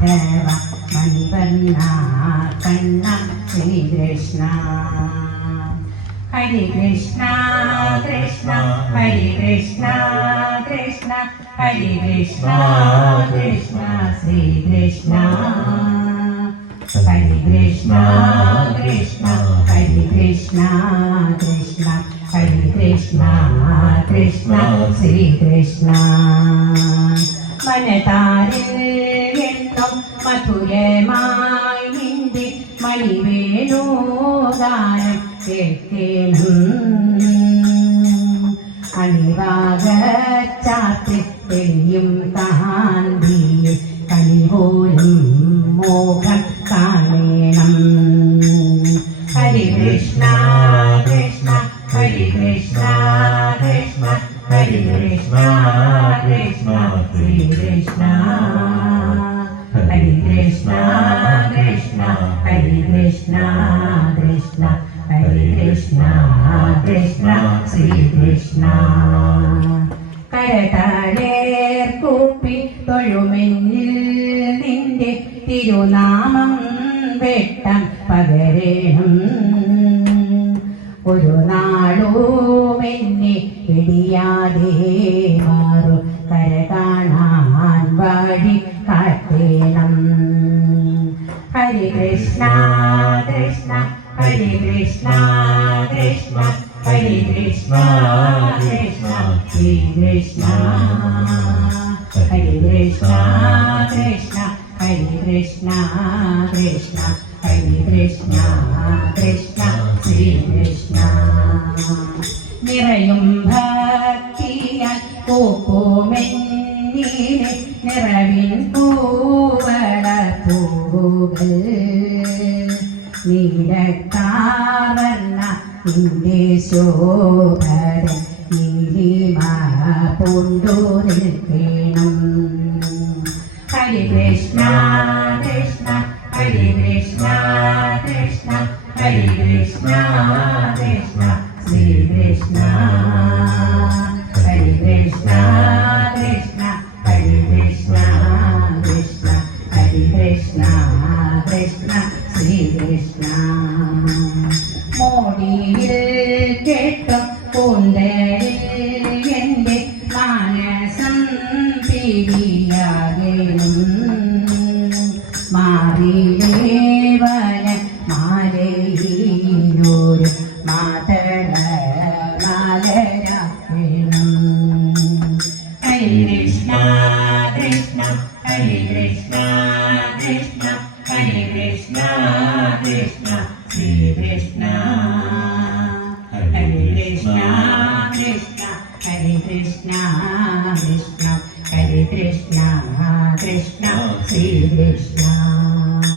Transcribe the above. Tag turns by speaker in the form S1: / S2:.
S1: മാധവ മണിവർണ കണ്ണ ശ്രീകൃഷ്ണ ഹരി കൃഷ്ണ കൃഷ്ണ ഹരി കൃഷ്ണ കൃഷ്ണ ഹരി കൃഷ്ണ കൃഷ്ണ ശ്രീകൃഷ്ണ ഹരി കൃഷ്ണ കൃഷ്ണ ഹരി കൃഷ്ണ കൃഷ്ണ ഹരി കൃഷ്ണ കൃഷ്ണ ശ്രീകൃഷ്ണ മനതാരിൽ എന്നും മധുരമായി നിന്റെ മണിവേണുഗാനം കേൾക്കേണം അണിവാകച്ചാത്തി തെളിയും കാന്തിയിൽ കനിപോലും മോഹം കാണേണം. ഹരി കൃഷ്ണ കൃഷ്ണ ഹരി കൃഷ്ണ കൃഷ്ണ ഹരി കൃഷ്ണ കൃഷ്ണ ശ്രീകൃഷ്ണ ഹരി കൃഷ്ണ കൃഷ്ണ ഹരി കൃഷ്ണ കൃഷ്ണ ഹരി കൃഷ്ണ കൃഷ്ണ ശ്രീകൃഷ്ണ കരതലേർ കൂപ്പി തൊഴുമെന്നിൽ നിന്റെ തിരുനാമം വെട്ടം പകരേണം. ഒരു എന്നെ പിടിയാതെ കൃഷ്ണ കൃഷ്ണ ഹരി കൃഷ്ണ കൃഷ്ണ ഹരി കൃഷ്ണ കൃഷ്ണ ശ്രീ കൃഷ്ണ ഹരി കൃഷ്ണ കൃഷ്ണ ഹരി കൃഷ്ണ കൃഷ്ണ ഹരി കൃഷ്ണ കൃഷ്ണ ശ്രീ കൃഷ്ണ. നിറയും ഭക്തിയാൽ പൂക്കുമെന്നിനെ നിറവിൻ പൂവള പൂവുകൾ നീലക്കാവർണ നിന്റെ ശോഭരൻ നീലിമ പൂണ്ടു നിൽക്കണം കൃഷ്ണ കൃഷ്ണ ഹരി കൃഷ്ണ കൃഷ്ണ ഹരി കൃഷ്ണ. പിരിയാകേണം മാറിലേവന മാലയിലൊരു മാതള മാലരാകേണം ഹരി കൃഷ്ണ കൃഷ്ണ ഹരി കൃഷ്ണ കൃഷ്ണ ഹരി കൃഷ്ണ കൃഷ്ണ ശ്രീ കൃഷ്ണ. ഹരി കൃഷ്ണ കൃഷ്ണ ഹരി കൃഷ്ണ കൃഷ്ണ. हरे कृष्ण कृष्ण श्रीकृष्ण